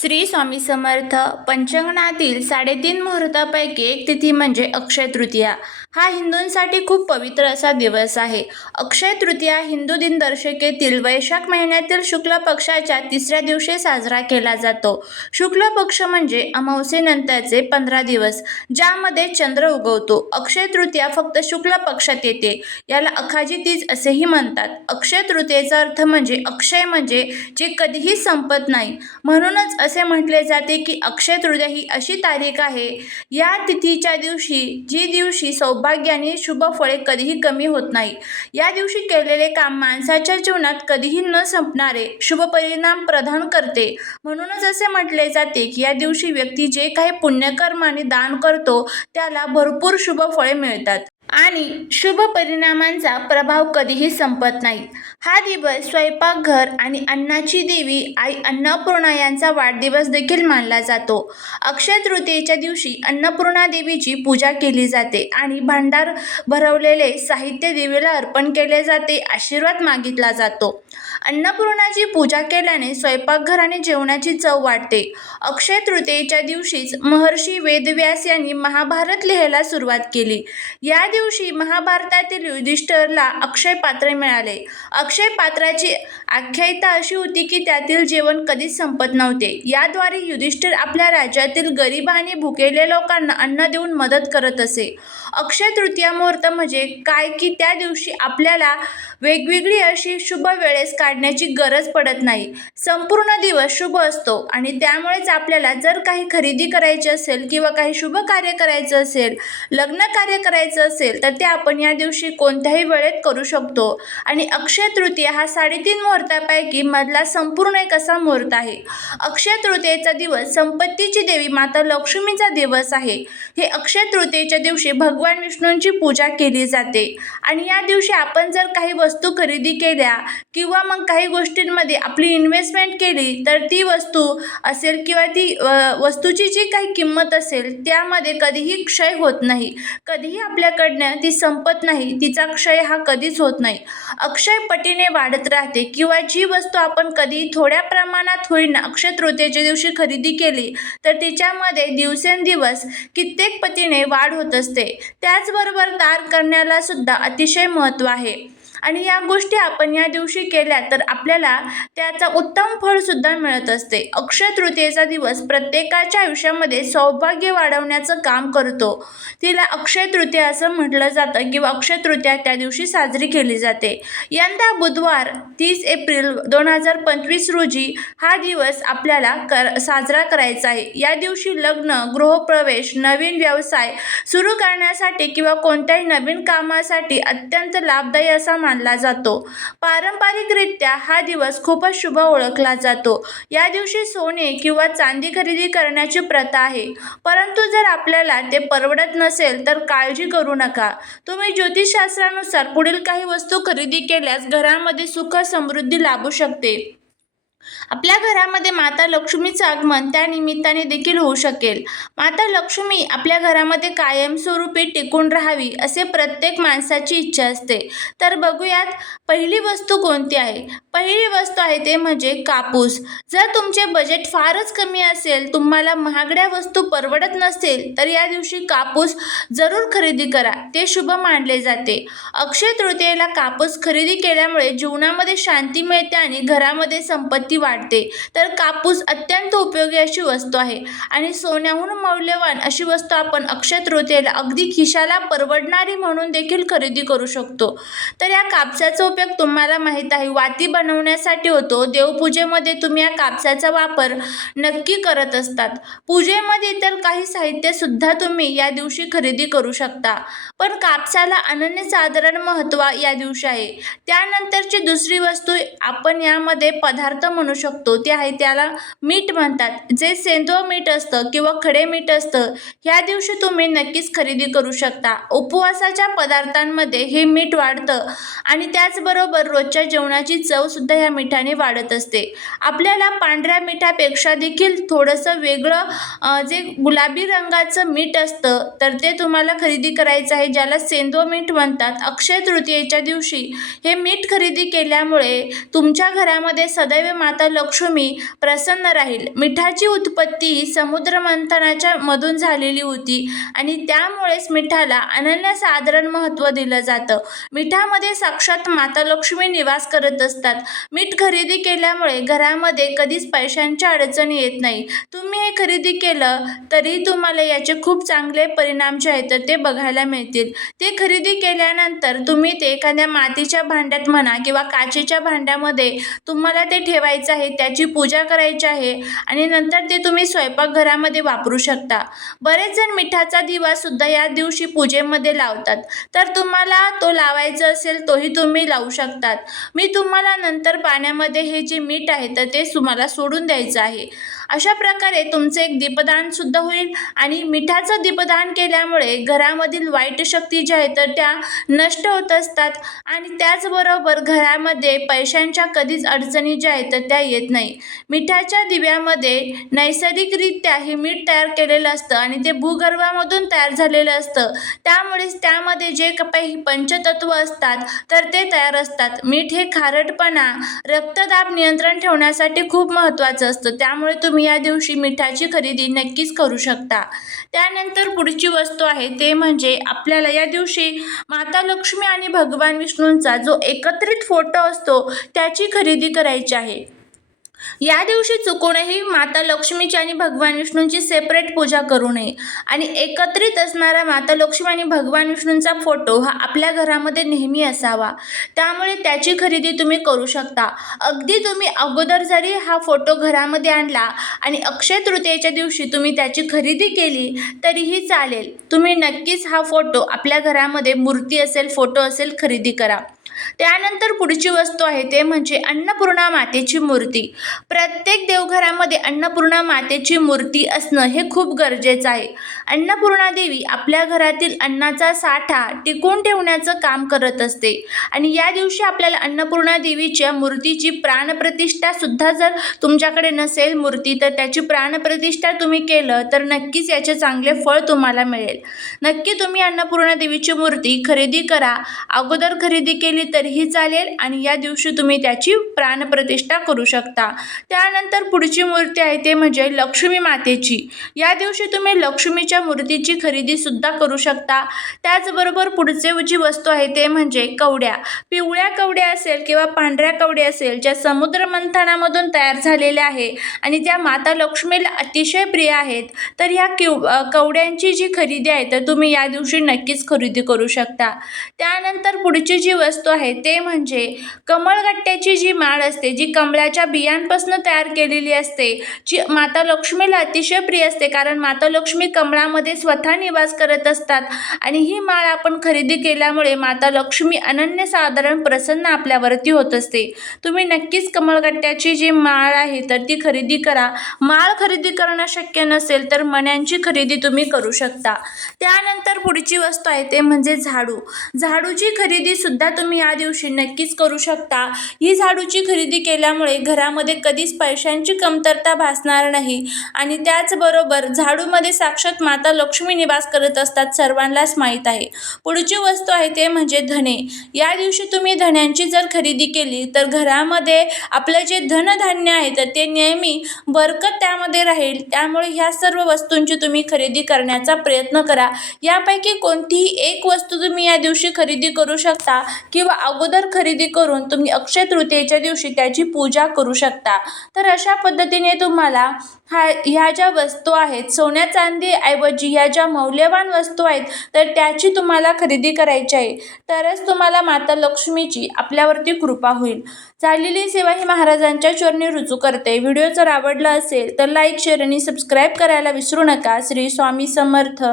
श्री स्वामी समर्थ पंचांगणातील साडेतीन मुहूर्तापैकी एक तिथी म्हणजे अक्षय तृतीया. हा हिंदूंसाठी खूप पवित्र असा दिवस आहे. अक्षय तृतीया हिंदू दिनदर्शिकेतील वैशाख महिन्यातील शुक्ल पक्षाच्या तिसऱ्या दिवशी साजरा केला जातो. शुक्ल पक्ष म्हणजे अमावस्येनंतरचे पंधरा दिवस ज्यामध्ये चंद्र उगवतो. अक्षय तृतीया फक्त शुक्ल पक्षात येते. याला अखाजी तीज असेही म्हणतात. अक्षय तृतीयेचा अर्थ म्हणजे अक्षय म्हणजे जे कधीही संपत नाही. म्हणूनच असे म्हटले जाते की अक्षय तृतीया ही अशी तारीख आहे. या तिथीच्या दिवशी जी दिवशी सौ सौभाग्याने शुभ फळे कधीही कमी होत नाही. या दिवशी केलेले काम माणसाच्या जीवनात कधीही न संपणारे शुभ परिणाम प्रदान करते. म्हणूनच असे म्हटले जाते की या दिवशी व्यक्ती जे काही पुण्यकर्म आणि दान करतो त्याला भरपूर शुभ फळे मिळतात. आणि शुभ परिणामांचा प्रभाव कधीही संपत नाही. हा दिवस स्वयंपाकघर आणि अन्नाची देवी आई अन्नपूर्णा यांचा वाढदिवस देखील मानला जातो. अक्षय तृतीयेच्या दिवशी अन्नपूर्णा देवीची पूजा केली जाते आणि भांडार भरवलेले साहित्य देवीला अर्पण केले जाते आशीर्वाद मागितला जातो. अन्नपूर्णाची पूजा केल्याने स्वयंपाकघर आणि जेवणाची चव वाढते. अक्षय तृतीयेच्या दिवशीच महर्षी वेदव्यास यांनी महाभारत लिहायला सुरुवात केली. या दिवशी महाभारतातील युधिष्ठरला अक्षय पात्र मिळाले. अक्षय पात्राची आख्यायिका अशी होती की त्यातील जेवण कधीच संपत नव्हते. याद्वारे युधिष्ठिर आपल्या राज्यातील गरीब आणि भुकेल्या लोकांना अन्न देऊन मदत करत असे. अक्षय तृतीया मुहूर्त म्हणजे काय की त्या दिवशी आपल्याला वेगवेगळी अशी शुभ वेळेस काढण्याची गरज पडत नाही. संपूर्ण दिवस शुभ असतो आणि त्यामुळेच आपल्याला जर काही खरेदी करायची असेल किंवा काही शुभ कार्य करायचं असेल लग्न कार्य करायचं असेल तर ते आपण या दिवशी कोणत्याही वेळेत करू शकतो. आणि अक्षय तृतीया हा साडेतीन मुहूर्तापैकी मधला संपूर्ण एक असा मुहूर्त आहे. अक्षय तृतीयेचा दिवस संपत्तीची देवी माता लक्ष्मीचा दिवस आहे. हे अक्षय तृतीयेच्या दिवशी भग भगवान विष्णूंची पूजा केली जाते. आणि या दिवशी आपण जर काही वस्तू खरेदी केल्या किंवा मग काही गोष्टींमध्ये आपली इन्व्हेस्टमेंट केली तर ती वस्तू असेल किंवा ती वस्तूची जी काही किंमत असेल त्यामध्ये कधीही क्षय होत नाही. कधीही आपल्याकडनं ती संपत नाही तिचा क्षय हा कधीच होत नाही. अक्षय पटीने वाढत राहते किंवा जी वस्तू आपण कधी थोड्या प्रमाणात होईना अक्षय तृतीयेच्या दिवशी खरेदी केली तर तिच्यामध्ये दिवसेंदिवस कित्येक पटीने वाढ होत असते. त्याचबरोबर दान करण्याला सुद्धा अतिशय महत्त्व आहे. आणि या गोष्टी आपण या दिवशी केल्या तर आपल्याला त्याचा उत्तम फळसुद्धा मिळत असते. अक्षय तृतीयेचा दिवस प्रत्येकाच्या आयुष्यामध्ये सौभाग्य वाढवण्याचं काम करतो. तिला अक्षय तृतीया असं म्हटलं जातं किंवा अक्षय तृतीया त्या दिवशी साजरी केली जाते. यंदा बुधवार तीस एप्रिल दोन हजार पंचवीस रोजी हा दिवस आपल्याला कर साजरा करायचा आहे. या दिवशी लग्न गृहप्रवेश नवीन व्यवसाय सुरू करण्यासाठी किंवा कोणत्याही नवीन कामासाठी अत्यंत लाभदायी असा मानला जातो. पारंपरिकरित्या हा दिवस खूपच शुभ ओळखला जातो. या दिवशी सोने किंवा चांदी खरेदी करण्याची प्रथा आहे. परंतु जर आपल्याला ते परवडत नसेल तर काळजी करू नका. तुम्ही ज्योतिषशास्त्रानुसार पुढील काही वस्तू खरेदी केल्यास घरामध्ये सुख समृद्धी लाभू शकते. आपल्या घरामध्ये माता लक्ष्मीचं आगमन त्या निमित्ताने देखील होऊ शकेल. माता लक्ष्मी आपल्या घरामध्ये कायमस्वरूपी टिकून राहावी असे प्रत्येक माणसाची इच्छा असते. तर बघूयात पहिली वस्तू कोणती आहे? पहिली वस्तू आहे ते म्हणजे कापूस. जर तुमचे बजेट फारच कमी असेल तुम्हाला महागड्या वस्तू परवडत नसेल तर या दिवशी कापूस जरूर खरेदी करा. ते शुभ मानले जाते. अक्षय तृतीयेला कापूस खरेदी केल्यामुळे जीवनामध्ये शांती मिळते आणि घरामध्ये संपत्ती वाढते. तर कापूस अत्यंत उपयोगी अशी वस्तू आहे. आणि सोन्याहून मौल्यवान अशी वस्तू आपण अक्षय तृतीयेला अगदी खिशाला परवडणारी म्हणून देखील खरेदी करू शकतो. तर या कापसाचा उपयोग तुम्हाला माहीत आहे. वाती बनवण्यासाठी होतो. देवपूजेमध्ये तुम्ही या कापसाचा वापर नक्की करत असतात. पूजेमध्ये इतर काही साहित्यसुद्धा तुम्ही या दिवशी खरेदी करू शकता. पण कापसाला अनन्यसाधारण महत्त्व या दिवशी आहे. त्यानंतरची दुसरी वस्तू आपण यामध्ये पदार्थ म्हणू शकतो ते आहे त्याला मीठ म्हणतात. जे सेंदो मीठ असतं किंवा खडे मीठ असतं ह्या दिवशी तुम्ही नक्कीच खरेदी करू शकता. उपवासाच्या पदार्थांमध्ये हे मीठ वाढतं आणि त्याचबरोबर रोजच्या जेवणाची चवसुद्धा ह्या मिठाने वाढत असते. आपल्याला पांढऱ्या मिठापेक्षा देखील थोडंसं वेगळं जे गुलाबी रंगाचं मीठ असतं तर ते तुम्हाला खरेदी करायचं आहे ज्याला सेंदो मीठ म्हणतात. अक्षय तृतीयेच्या दिवशी हे मीठ खरेदी केल्यामुळे तुमच्या घरामध्ये सदैव माता लक्ष्मी प्रसन्न राहील. मिठाची उत्पत्ती ही समुद्र मंथनाच्या मधून झालेली होती आणि त्यामुळेच मिठाला अनन्यसाधारण महत्त्व दिलं जातं. मिठामध्ये साक्षात माता लक्ष्मी निवास करत असतात. मीठ खरेदी केल्यामुळे घरामध्ये कधीच पैशांच्या अडचणी येत नाही. तुम्ही हे खरेदी केलं तरीही तुम्हाला याचे खूप चांगले परिणाम जे आहेत तर ते बघायला मिळतील. ते खरेदी केल्यानंतर तुम्ही ते एखाद्या मातीच्या भांड्यात म्हणा किंवा काचेच्या भांड्यामध्ये तुम्हाला ते ठेवायचं आहे त्याची पूजा करायची आहे आणि नंतर ते तुम्ही स्वयंपाकघरामध्ये वापरू शकता. बरेच जण मिठाचा दिवासुद्धा या दिवशी पूजेमध्ये लावतात. तर तुम्हाला तो लावायचा असेल तोही तुम्ही लावू शकतात. मी तुम्हाला नंतर पाण्यामध्ये हे जे मीठ आहे तर ते तुम्हाला सोडून द्यायचं आहे. अशा प्रकारे तुमचं एक दीपदान सुद्धा होईल. आणि मिठाचं दीपदान केल्यामुळे घरामधील वाईट शक्ती ज्या आहेत तर त्या नष्ट होत असतात. आणि त्याचबरोबर घरामध्ये पैशांच्या कधीच अडचणी ज्या आहेत तर त्या येत नाही. मिठाच्या दिव्यामध्ये नैसर्गिकरित्या हे मीठ तयार केलेलं असतं आणि ते भूगर्भामधून तयार झालेलं असतं. त्यामुळेच त्यामध्ये जे काही पंचतत्व असतात तर ते तयार असतात. मीठ हे खारटपणा रक्तदाब नियंत्रण ठेवण्यासाठी खूप महत्त्वाचं असतं. त्यामुळे तुम्ही या दिवशी मिठाची खरेदी नक्कीच करू शकता. त्यानंतर पुढची वस्तू आहे ते म्हणजे आपल्याला या दिवशी माता लक्ष्मी आणि भगवान विष्णूंचा जो एकत्रित फोटो असतो त्याची खरेदी करायची आहे. या दिवशी चुकूनही माता लक्ष्मीची आणि भगवान विष्णूंची सेपरेट पूजा करू नये. आणि एकत्रित असणारा माता लक्ष्मी आणि भगवान विष्णूंचा फोटो हा आपल्या घरामध्ये नेहमी असावा. त्यामुळे त्याची खरेदी तुम्ही करू शकता. अगदी तुम्ही अगोदर जरी हा फोटो घरामध्ये आणला आणि अक्षय तृतीयेच्या दिवशी तुम्ही त्याची खरेदी केली तरीही चालेल. तुम्ही नक्कीच हा फोटो आपल्या घरामध्ये मूर्ती असेल फोटो असेल खरेदी करा. त्यानंतर पुढची वस्तू आहे ते म्हणजे अन्नपूर्णा मातेची मूर्ती. प्रत्येक देवघरामध्ये अन्नपूर्णा मातेची मूर्ती असणं हे खूप गरजेचं आहे. अन्नपूर्णा देवी आपल्या घरातील अन्नाचा साठा टिकवून ठेवण्याचं काम करत असते. आणि या दिवशी आपल्याला अन्नपूर्णा देवीच्या मूर्तीची प्राणप्रतिष्ठा सुद्धा जर तुमच्याकडे नसेल मूर्ती तर त्याची प्राणप्रतिष्ठा तुम्ही केलं तर नक्कीच याचे चांगले फळ तुम्हाला मिळेल. नक्की तुम्ही अन्नपूर्णा देवीची मूर्ती खरेदी करा. अगोदर खरेदी केली तरीही चालेल आणि या दिवशी तुम्ही त्याची प्राणप्रतिष्ठा करू शकता. त्यानंतर पुढची मूर्ती आहे ते म्हणजे लक्ष्मी मातेची. या दिवशी तुम्ही लक्ष्मीच्या मूर्तीची खरेदीसुद्धा करू शकता. त्याचबरोबर पुढचे जी वस्तू आहे ते म्हणजे कवड्या. पिवळ्या कवड्या असेल किंवा पांढऱ्या कवड्या असेल ज्या समुद्र मंथनामधून तयार झालेल्या आहे आणि त्या माता लक्ष्मीला अतिशय प्रिय आहेत तर ह्या किव कवड्यांची जी खरेदी आहे तर तुम्ही या दिवशी नक्कीच खरेदी करू शकता. त्यानंतर पुढची जी वस्तू आहे ते म्हणजे कमळगट्ट्याची जी माळ असते जी कमळाच्या बियांपासून तयार केलेली असते जी माता लक्ष्मीला अतिशय प्रिय असते कारण माता लक्ष्मी कमळामध्ये स्वतः निवास करत असतात. आणि ही माळ आपण खरेदी केल्यामुळे माता लक्ष्मी अनन्यसाधारण प्रसन्न आपल्यावरती होत असते. तुम्ही नक्कीच कमळगट्ट्याची जी माळ आहे तर ती खरेदी करा. माळ खरेदी करणं शक्य नसेल तर मण्यांची खरेदी तुम्ही करू शकता. त्यानंतर पुढची वस्तू आहे ते म्हणजे झाडू. झाडूची खरेदी सुद्धा तुम्ही या दिवशी नक्कीच करू शकता. ही झाडूची खरेदी केल्यामुळे घरामध्ये कधीच पैशांची कमतरता भासणार नाही. आणि त्याचबरोबर झाडूमध्ये साक्षात माता लक्ष्मी निवास करत असतात सर्वांनाच माहीत आहे. पुढची वस्तू आहे ते म्हणजे धने. या दिवशी तुम्ही धण्यांची जर खरेदी केली तर घरामध्ये आपलं जे धनधान्य आहे तर ते नेहमी बरकत त्यामध्ये राहील. त्यामुळे ह्या सर्व वस्तूंची तुम्ही खरेदी करण्याचा प्रयत्न करा. यापैकी कोणतीही एक वस्तू तुम्ही या दिवशी खरेदी करू शकता किंवा अगोदर खरेदी करून तुम्ही अक्षय तृतीयेच्या दिवशी त्याची पूजा करू शकता. तर अशा पद्धतीने तुम्हाला हा ह्या ज्या वस्तू आहेत सोन्या चांदीऐवजी ह्या ज्या मौल्यवान वस्तू आहेत तर त्याची तुम्हाला खरेदी करायची आहे. तरच तुम्हाला माता लक्ष्मीची आपल्यावरती कृपा होईल. चाललेली सेवा ही महाराजांच्या चरणी रुजू करते. व्हिडिओ जर आवडला असेल तर लाईक शेअर आणि सबस्क्राईब करायला विसरू नका. श्री स्वामी समर्थ.